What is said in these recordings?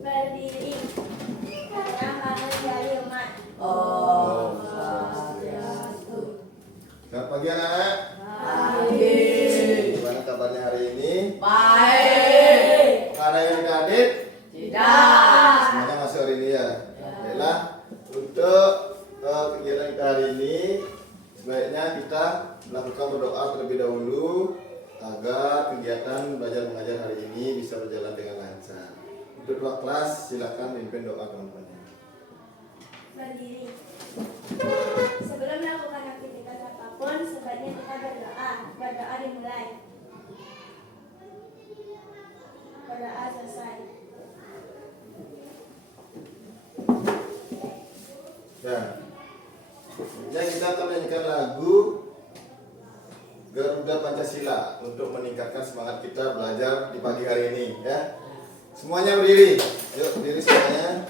Berdiri. Orang bangun dari umat. Om Swastiastu. Selamat pagi anak-anak. Pagi. Gimana kabarnya hari ini? Baik. Ada yang dikadit? Tidak. Semuanya masuk hari ini ya. Baiklah, untuk kegiatan kita hari ini sebaiknya kita melakukan berdoa terlebih dahulu agar kegiatan belajar mengajar hari ini bisa berjalan dengan lancar. Untuk dua kelas silakan pimpin doa teman-teman. Berdiri. Sebelum melakukan aktivitas apapun, sebaiknya kita berdoa. Berdoa dimulai. Berdoa selesai. Nah, selanjutnya kita akan menyanyikan lagu Garuda Pancasila untuk meningkatkan semangat kita belajar di pagi hari ini ya. Semuanya berdiri. Yuk berdiri semuanya.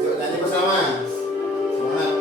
Yuk nyanyi bersama. Semangat.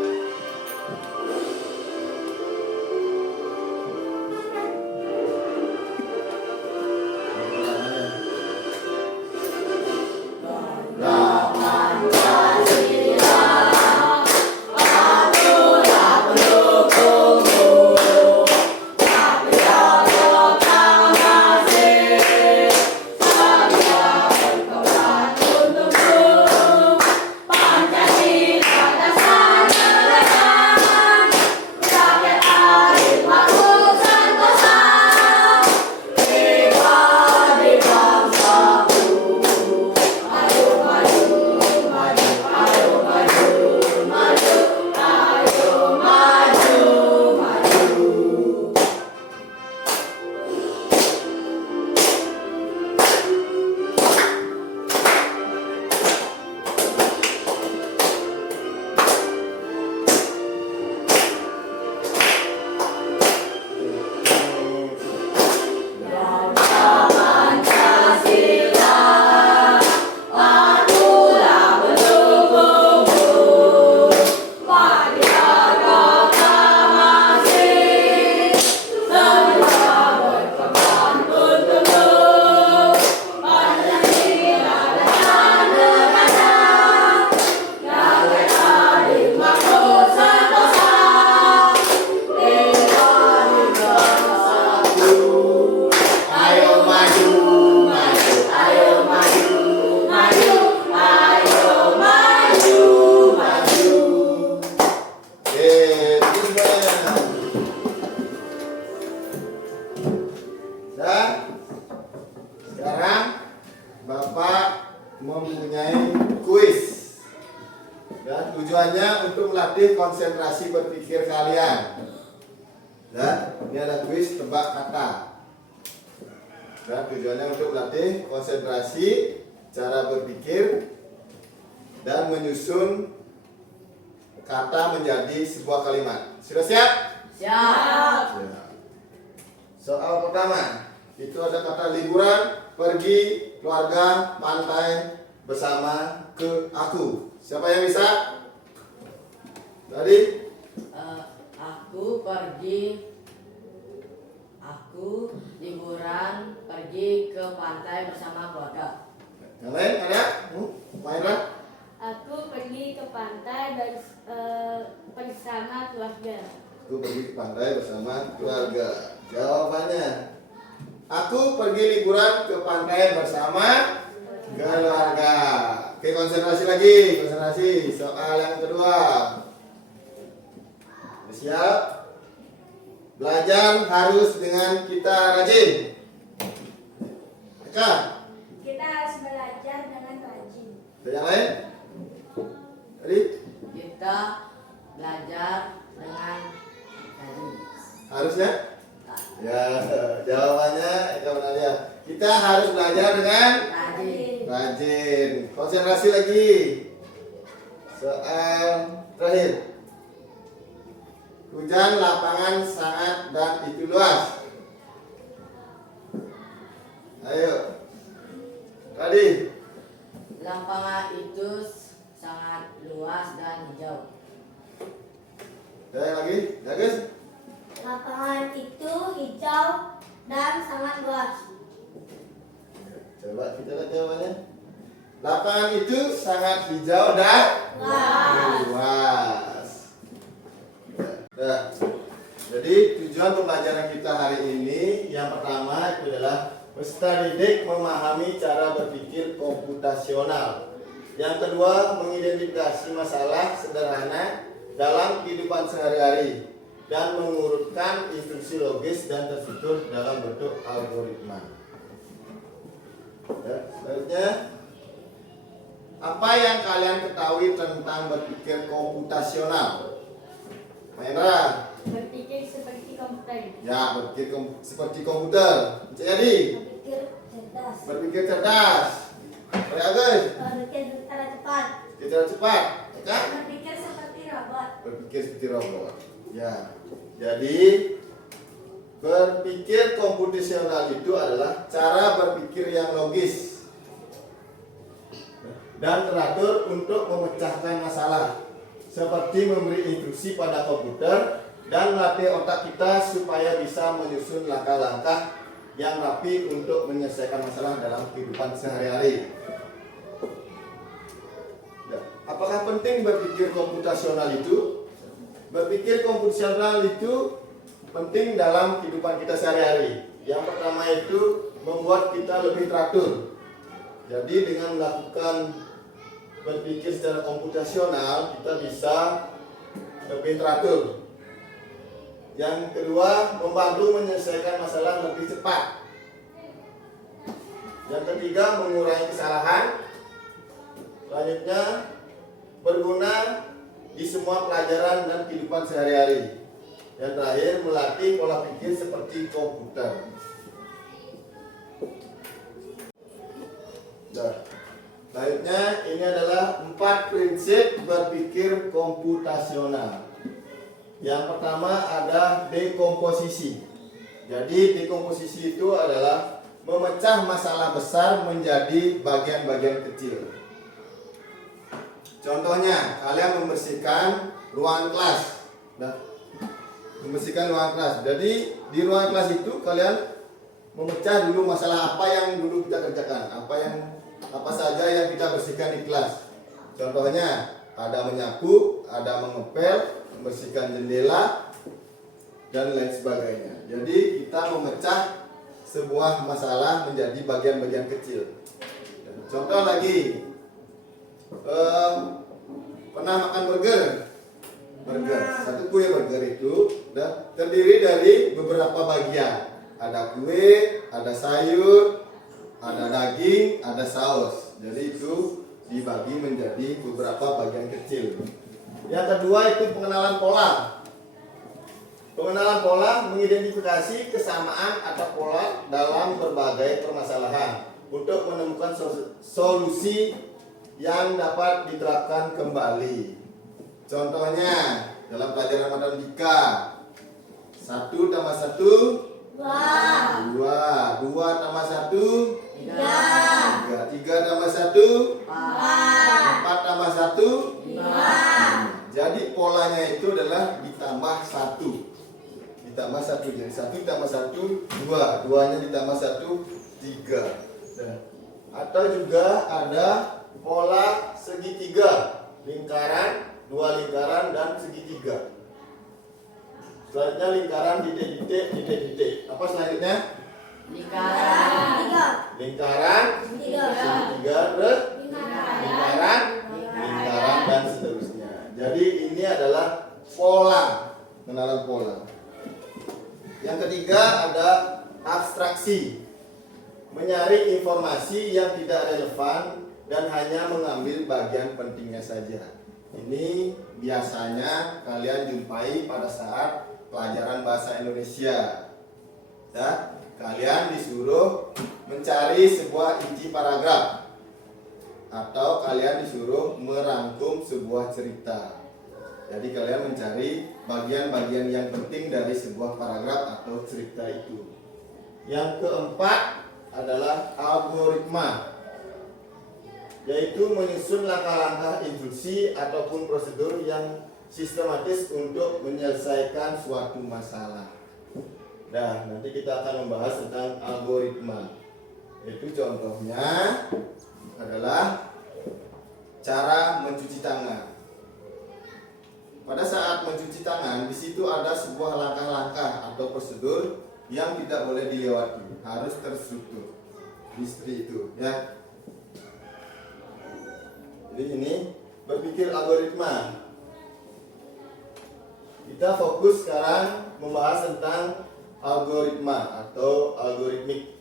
Dan sekarang Bapak mempunyai kuis. Dan tujuannya untuk melatih konsentrasi berpikir kalian. Dan ini ada kuis tebak kata. Dan tujuannya untuk melatih konsentrasi, cara berpikir, dan menyusun kata menjadi sebuah kalimat. Sudah siap? Siap. Ya. Soal pertama, itu ada kata liburan, pergi, keluarga, pantai, bersama, ke, aku. Siapa yang bisa? Tadi? Aku liburan pergi ke pantai bersama keluarga. Yang lain ada? Maira? Aku pergi ke pantai bersama keluarga. Aku pergi ke pantai bersama keluarga. Jawabannya, aku pergi liburan ke pantai bersama keluarga. Oke, konsentrasi lagi, konsentrasi. Soal yang kedua. Siap? Belajar harus dengan kita rajin. Eka? Kita harus belajar dengan rajin. Ada yang lain? Tadi? Kita belajar dengan rajin. Harusnya? Ya, jawabannya Eka benar ya. Kita harus belajar dengan Rajin. rajin. Konsentrasi lagi. Soal terakhir. Hujan lapangan sangat dan itu luas. Ayo. Tadi. Lapangan itu sangat luas dan hijau. Saya lagi. Bagus. Lapangan itu dan sangat luas. Coba kita lihat jawabannya. Lapangan itu sangat hijau dan luas. Nah, jadi tujuan pembelajaran kita hari ini yang pertama itu adalah peserta didik memahami cara berpikir komputasional. Yang kedua, mengidentifikasi masalah sederhana dalam kehidupan sehari-hari dan mengurutkan instruksi logis dan terstruktur dalam bentuk algoritma. Ya, selanjutnya, apa yang kalian ketahui tentang berpikir komputasional? Mahendra? Berpikir seperti komputer. Ya, berpikir seperti komputer. Jadi, Berpikir cerdas. berpikir cerdas. Agus, Berpikir secara cepat. kita cepat, ya kan? Berpikir seperti robot. Berpikir seperti robot. Ya, jadi berpikir komputasional itu adalah cara berpikir yang logis dan teratur untuk memecahkan masalah, seperti memberi instruksi pada komputer dan melatih otak kita supaya bisa menyusun langkah-langkah yang rapi untuk menyelesaikan masalah dalam kehidupan sehari-hari. Ya, apakah penting berpikir komputasional itu? Berpikir komputasional itu penting dalam kehidupan kita sehari-hari. Yang pertama itu membuat kita lebih teratur. Jadi dengan melakukan berpikir secara komputasional, kita bisa lebih teratur. Yang kedua, membantu menyelesaikan masalah lebih cepat. Yang ketiga, mengurangi kesalahan. Selanjutnya, berguna di semua pelajaran dan kehidupan sehari-hari. Yang terakhir, melatih pola pikir seperti komputer. Nah, selanjutnya ini adalah 4 prinsip berpikir komputasional. Yang pertama ada dekomposisi. Jadi dekomposisi itu adalah memecah masalah besar menjadi bagian-bagian kecil. Contohnya, kalian membersihkan ruangan kelas. Nah, membersihkan ruangan kelas. Jadi di ruangan kelas itu kalian memecah dulu masalah apa yang dulu kita kerjakan, apa saja yang kita bersihkan di kelas. Contohnya ada menyapu, ada mengepel, membersihkan jendela dan lain sebagainya. Jadi kita memecah sebuah masalah menjadi bagian-bagian kecil. Contoh lagi, pernah makan burger? Satu kue burger itu terdiri dari beberapa bagian. Ada kue, ada sayur, ada daging, ada saus. Jadi itu dibagi menjadi beberapa bagian kecil. Yang kedua itu pengenalan pola. Pengenalan pola mengidentifikasi kesamaan atau pola dalam berbagai permasalahan untuk menemukan solusi yang dapat diterapkan kembali. Contohnya dalam pelajaran matematika, 1 tambah 1 2, 2 tambah 1 3, 3 tambah 1 4 tambah 1 5. Jadi polanya itu adalah ditambah 1. Ditambah 1, jadi 1 tambah 1 2, 2-nya ditambah 1 3. Atau juga ada pola segitiga, lingkaran, 2 lingkaran dan segitiga. Selanjutnya lingkaran titik-titik. Apa selanjutnya? Lingkaran, segitiga, terus lingkaran, dan seterusnya. Jadi ini adalah pola, pengenalan pola. Yang ketiga ada abstraksi, menyaring informasi yang tidak relevan dan hanya mengambil bagian pentingnya saja. Ini biasanya kalian jumpai pada saat pelajaran bahasa Indonesia. Ya, kalian disuruh mencari sebuah inti paragraf atau kalian disuruh merangkum sebuah cerita. Jadi kalian mencari bagian-bagian yang penting dari sebuah paragraf atau cerita itu. Yang keempat adalah algoritma, yaitu menyusun langkah-langkah instruksi ataupun prosedur yang sistematis untuk menyelesaikan suatu masalah. Nah, nanti kita akan membahas tentang algoritma. Itu contohnya adalah cara mencuci tangan. Pada saat mencuci tangan, di situ ada sebuah langkah-langkah atau prosedur yang tidak boleh dilewati, harus terstruktur. Istri itu, ya. Jadi ini berpikir algoritma. Kita fokus sekarang membahas tentang algoritma atau algoritmik.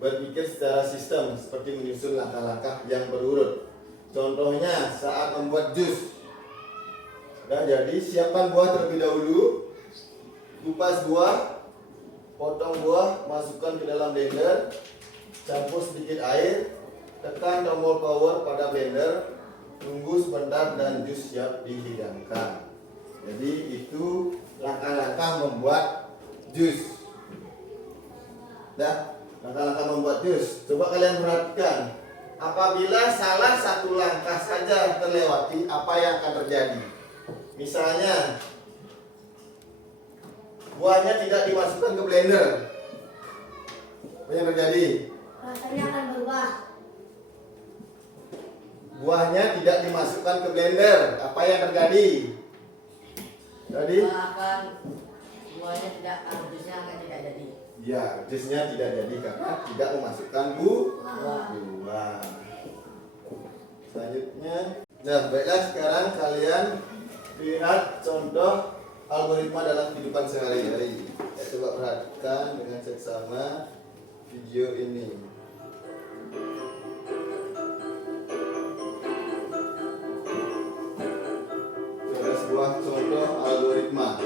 Berpikir secara sistem seperti menyusun langkah-langkah yang berurut. Contohnya saat membuat jus. Nah, jadi siapkan buah terlebih dahulu, kupas buah, potong buah, masukkan ke dalam blender, campur sedikit air, tekan tombol power pada blender, tunggu sebentar dan jus siap dihidangkan. Jadi itu langkah-langkah membuat jus. Nah, langkah-langkah membuat jus. Coba kalian perhatikan, apabila salah satu langkah saja terlewati, apa yang akan terjadi? Misalnya, buahnya tidak dimasukkan ke blender. Apa yang terjadi? Rasanya akan berubah. Buahnya tidak dimasukkan ke blender. Apa yang terjadi? Tadi? Buahnya tidak, jusnya akan tidak jadi. Ya, jusnya tidak jadi karena tidak memasukkan buah. Selanjutnya, nah baiklah sekarang kalian lihat contoh algoritma dalam kehidupan sehari-hari. Coba perhatikan dengan seksama video ini. Itu ada sebuah contoh algoritma.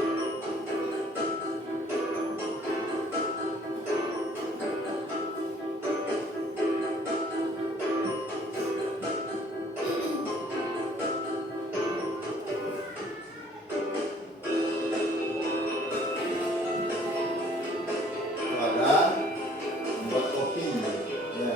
Membuat kopi, ya.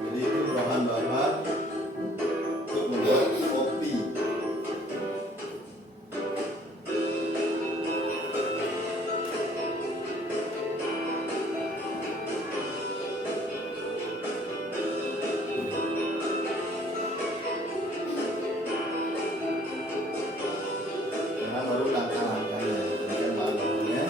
Jadi itu bahan-bahan untuk membuat kopi. Karena baru langkah-langkahnya, bukan bahan-bahannya.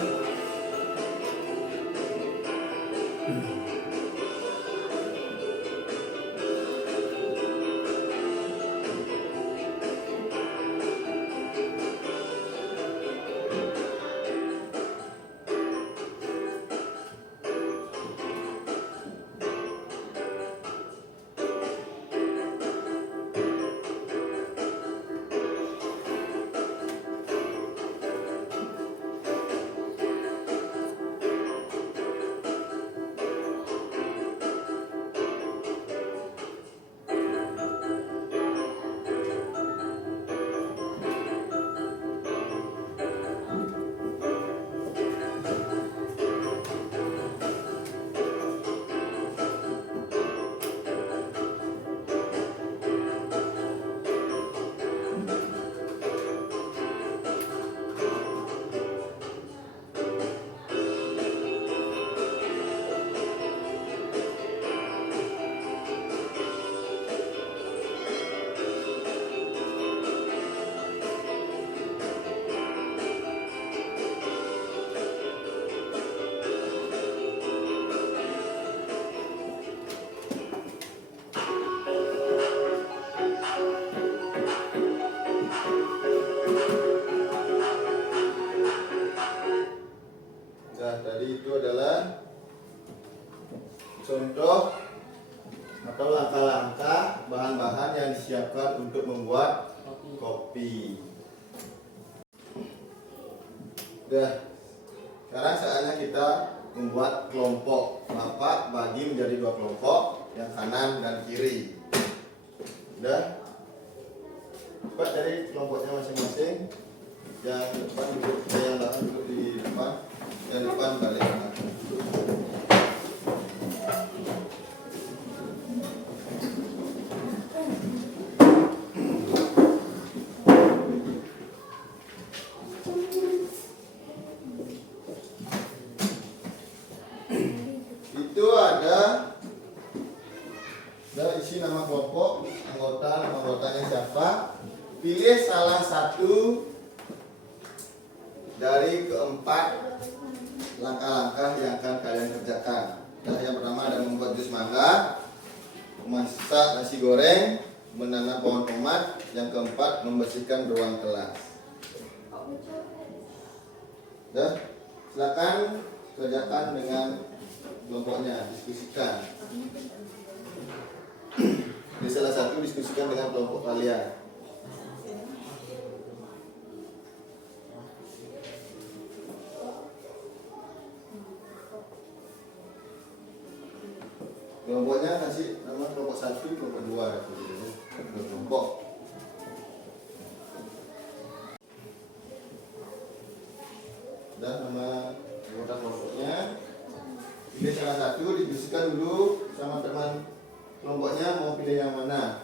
Nah, tadi itu adalah contoh atau langkah-langkah bahan-bahan yang disiapkan untuk membuat kopi. Udah, sekarang saatnya kita membuat kelompok. Bapak bagi menjadi 2 kelompok, yang kanan dan kiri. Udah, cepat cari kelompoknya masing-masing. Yang depan duduk, yang belakang duduk di depan, yang depan balik kanan. Itu ada isi nama kelompok, anggotanya siapa. Pilih salah satu dari keempat langkah-langkah yang akan kalian kerjakan. Nah, yang pertama ada membuat jus mangga, memasak nasi goreng, menanam pohon tomat. Yang keempat membersihkan ruang kelas. Nah, silakan kerjakan dengan kelompoknya, diskusikan. Di salah satu diskusikan dengan kelompok kalian. Kelompoknya kasih nama kelompok 1, kelompok 2, kelompok. Dan nama anggota kelompoknya. Pilih salah satu, diskusikan dulu sama teman kelompoknya mau pilih yang mana.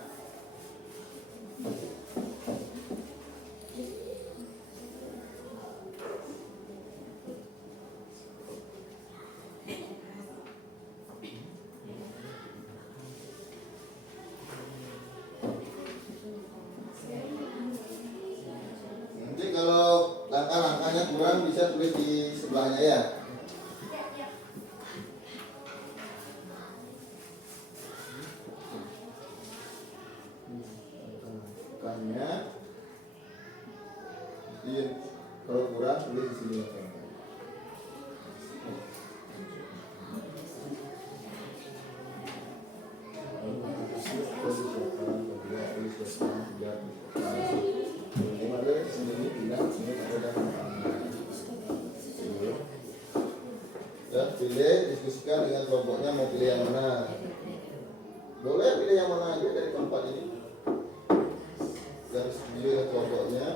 Nanti kalau langkah-langkahnya kurang bisa tulis di sebelahnya ya. Jadi kalau kurang tulis di sini. Ya, pilih, diskusikan dengan kelompoknya mau pilih yang mana. Boleh pilih yang mana aja dari keempat ini. Yang pilih dengan kelompoknya.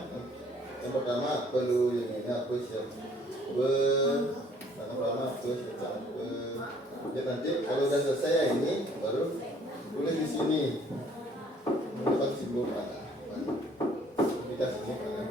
Yang pertama perlu yang ini apa siapa. Yang pertama apa siapa. Ya nanti kalau udah selesai ini baru tulis di sini. Mendapat sebelum ada. Kita sini kan.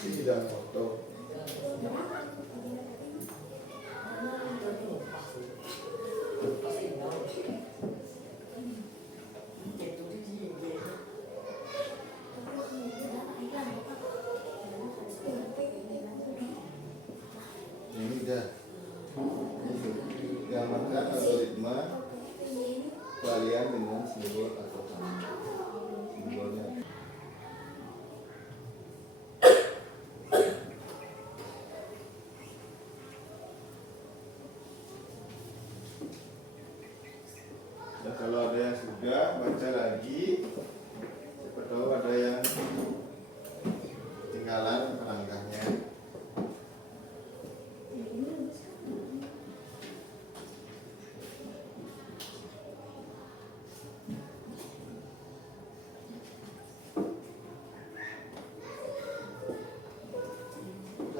Sini dah foto. Ini dah. Gambarkan algoritma kalian dengan simbol atau tanda. Simbolnya. Dan kalau ada yang sudah baca lagi, siapa tahu ada yang ketinggalan langkahnya.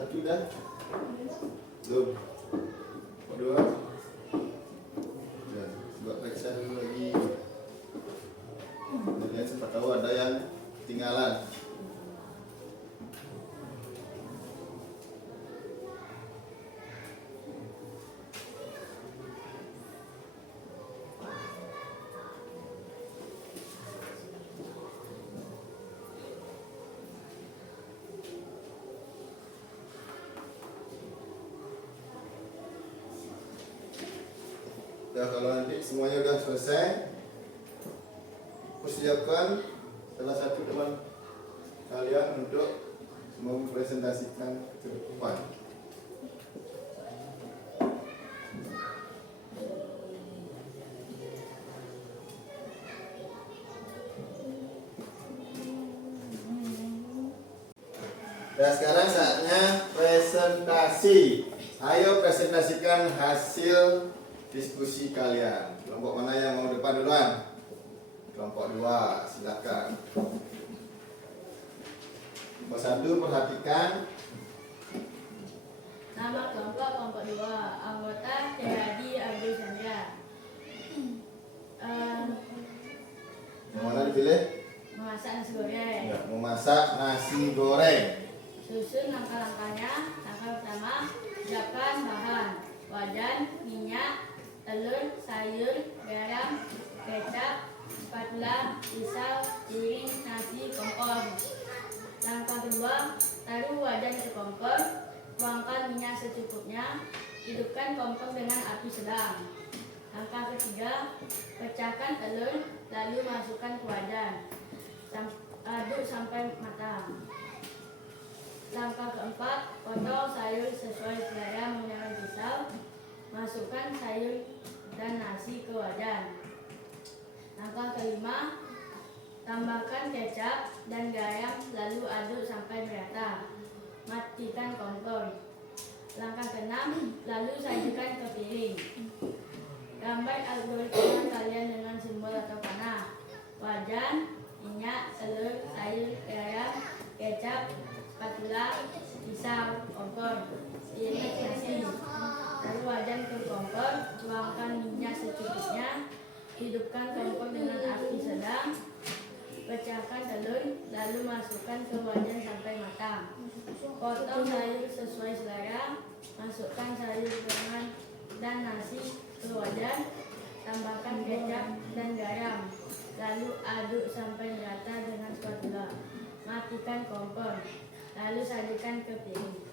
Satu dah. Belum. Kedua. Ya, buat periksa dulu lagi. Dan siapa tahu ada yang ketinggalan. Ya, kalau nanti semuanya sudah selesai, persiapkan salah satu teman kalian untuk mempresentasikan ke depan. Dan sekarang saatnya presentasi. Ayo presentasikan hasil diskusi kalian. Kelompok mana yang mau depan duluan? Kelompok 2, silakan. Kelompok 1 perhatikan. Nama kelompok 2, anggota Jayadi Abdul Chandra. Yang mana dipilih? Memasak nasi goreng. Ya, memasak nasi goreng. Susun langkah-langkahnya. Langkah pertama, siapkan bahan: wajan, minyak, telur, sayur, garam, kecap, spatula, pisau, piring, nasi, kompor. Langkah kedua, taruh wajan ke kompor, tuangkan minyak secukupnya, hidupkan kompor dengan api sedang. Langkah ketiga, pecahkan telur, lalu masukkan ke wajan, aduk sampai matang. Langkah keempat, potong sayur sesuai selera menggunakan pisau, masukkan sayur dan nasi ke wajan. Langkah kelima, tambahkan kecap dan garam lalu aduk sampai merata. Matikan kompor. Langkah keenam, lalu sajikan ke piring. Gambar algoritma kalian dengan simbol atau panah: wajan, minyak, telur, sayur, garam, kecap, spatula, pisau, kompor, piring, nasi. Taruh wajan ke kompor, tuangkan minyak secukupnya, hidupkan kompor dengan api sedang, pecahkan telur, lalu masukkan ke wajan sampai matang. Potong sayur sesuai selera, masukkan sayur dan nasi ke wajan, tambahkan kecap dan garam, lalu aduk sampai merata dengan spatula. Matikan kompor, lalu sajikan ke piring.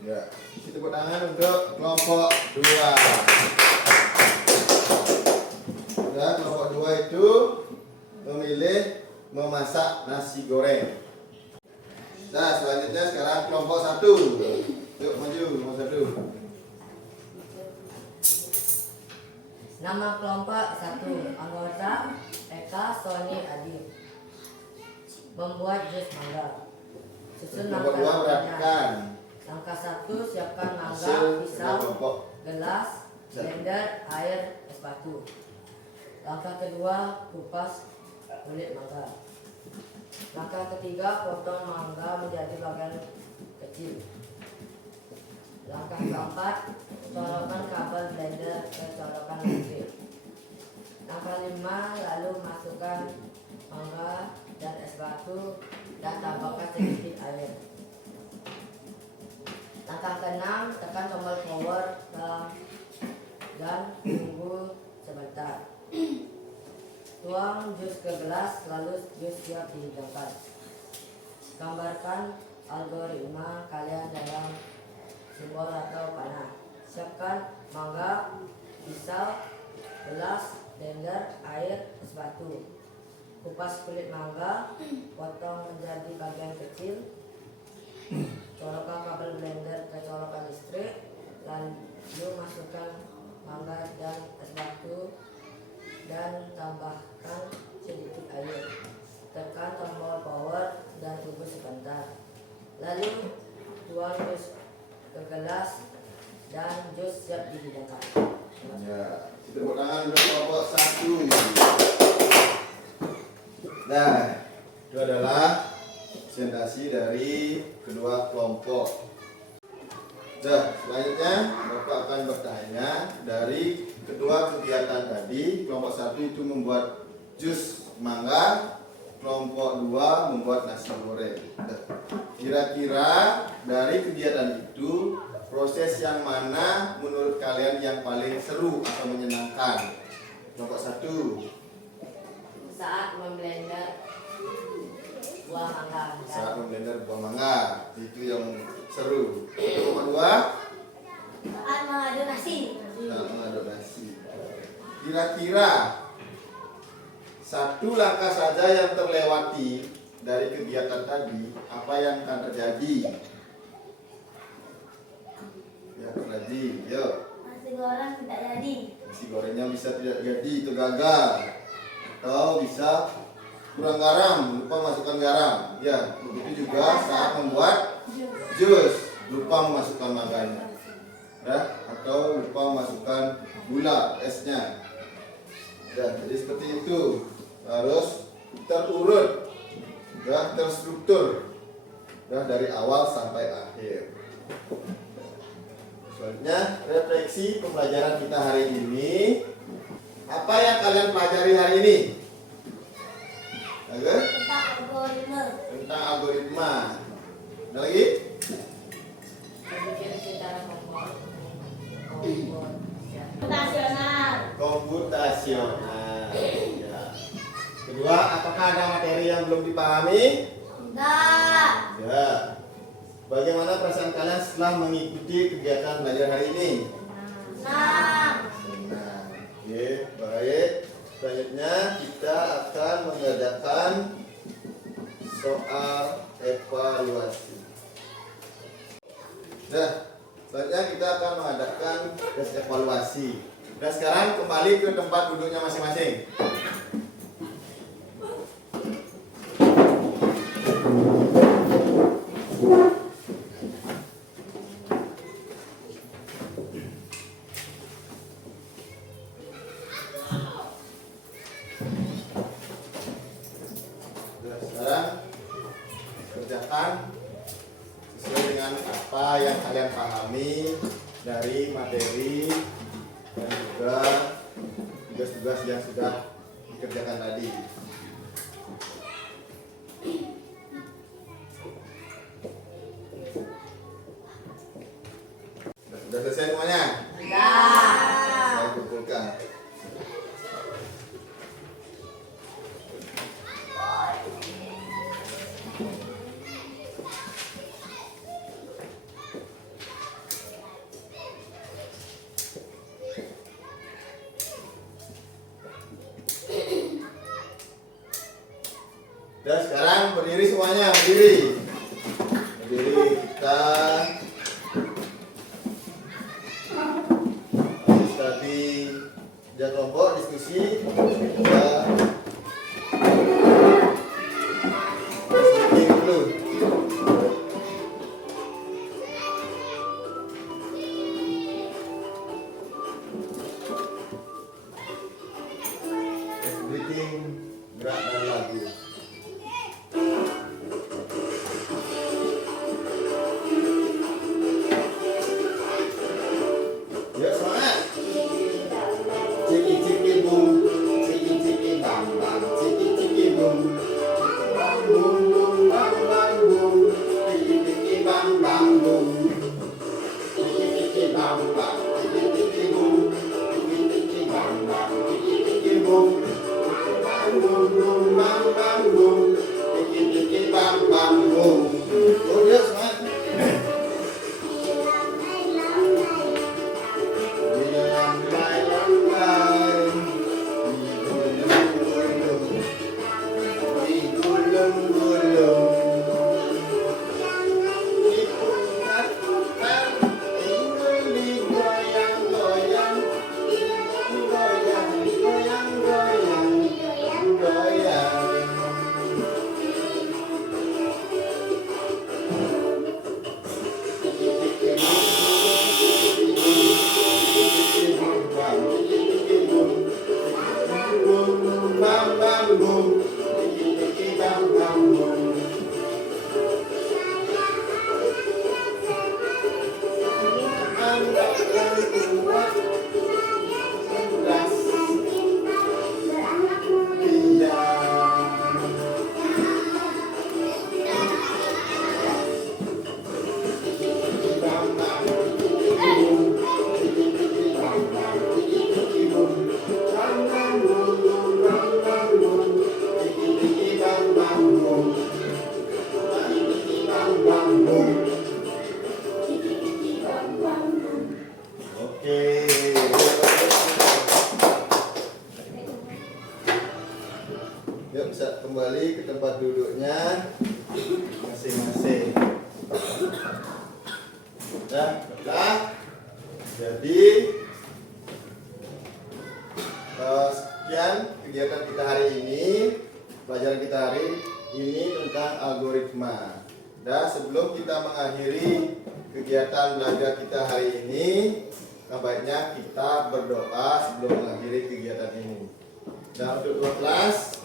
Ya, kita tepuk tangan untuk kelompok 2. Ya, kelompok 2 itu memilih memasak nasi goreng. Nah, selanjutnya sekarang kelompok 1. Yuk maju, kelompok 1. Nama kelompok 1, anggota Eka Sony Adi. Membuat jus mangga. Susun Kelompok 2 perhatikan. Langkah 1, siapkan mangga, Hasil pisau, kelompok. gelas, blender, air, es batu. Langkah kedua, kupas kulit mangga. Langkah ketiga, potong mangga menjadi bagian kecil. Langkah keempat, colokkan kabel blender ke colokan listrik. Langkah 5, lalu masukkan mangga dan es batu dan tambahkan sedikit air. Langkah ke-6, tekan tombol power dan tunggu sebentar. Tuang jus ke gelas, lalu jus siap dihidangkan. Gambarkan algoritma kalian dalam simbol atau panah. Siapkan mangga, pisau, gelas, blender, air, es batu. Kupas kulit mangga, potong menjadi bagian kecil. Colokkan kabel blender ke colokan listrik, lalu masukkan mangga dan es batu dan tambahkan sedikit air. Tekan tombol power dan tunggu sebentar. Lalu tuang jus ke gelas dan jus siap dihidangkan. Ya, tepuk tangan untuk kelompok 1. Nah, itu adalah presentasi dari kedua kelompok. Nah, selanjutnya Bapak akan bertanya dari kedua kegiatan tadi. Kelompok 1 itu membuat jus mangga, kelompok 2 membuat nasi goreng. Nah, kira-kira dari kegiatan itu proses yang mana menurut kalian yang paling seru atau menyenangkan? Kelompok 1. Saat memblender buah mangga. Saat memblender buah mangga, itu yang seru. Kelompok 2. Saat mengaduk nasi. Saat mengaduk nasi. Kira-kira satu langkah saja yang terlewati dari kegiatan tadi, apa yang akan terjadi? Ya, terjadi. Yuk. Nasi goreng tidak jadi. Nasi gorengnya bisa tidak jadi, itu gagal. Atau bisa kurang garam, lupa masukkan garam. Ya, begitu juga saat membuat jus, lupa memasukkan mangganya. Ya, atau lupa memasukkan gula esnya. Ya, jadi seperti itu. Harus terurut, ya, terstruktur, ya, dari awal sampai akhir. Selanjutnya, refleksi pembelajaran kita hari ini. Apa yang kalian pelajari hari ini? Oke? Tentang algoritma. Tentang algoritma. Ada lagi? Berpikir secara komputasional. Komputasional. Komputasional. Ya. Kedua, apakah ada materi yang belum dipahami? Enggak. Ya. Bagaimana perasaan kalian setelah mengikuti kegiatan belajar hari ini? Senang. Senang. Oke, baik. Selanjutnya kita akan mengadakan soal evaluasi. Nah, selanjutnya kita akan mengadakan tes evaluasi. Dan sekarang kembali ke tempat duduknya masing-masing. Sekarang kerjakan sesuai dengan apa yang kalian pahami dari materi dan juga tugas-tugas yang sudah dikerjakan tadi. Sudah selesai semuanya? Saya kumpulkan. Dan sekarang berdiri semuanya, berdiri. Berdiri kita. Habis tadi kerja kelompok, diskusi, kita meeting dulu. Meeting gerak dan lagu. kembali ke tempat duduknya masing-masing. Nah, jadi sekian kegiatan kita hari ini, pelajaran kita hari ini tentang algoritma. Dan sebelum kita mengakhiri kegiatan belajar kita hari ini, baiknya kita berdoa sebelum mengakhiri kegiatan ini. Dan untuk ketua kelas,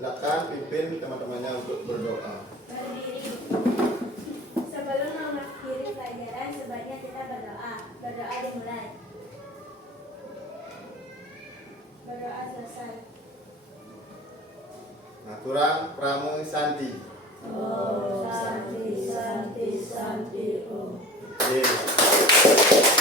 silakan pimpin teman-temannya untuk berdoa. Berdiri. Sebelum mengakhiri pelajaran, sebaiknya kita berdoa. Berdoa dimulai. Berdoa selesai. Aturan Pramu Santi. Om Santi Santi Santi Om. Oke.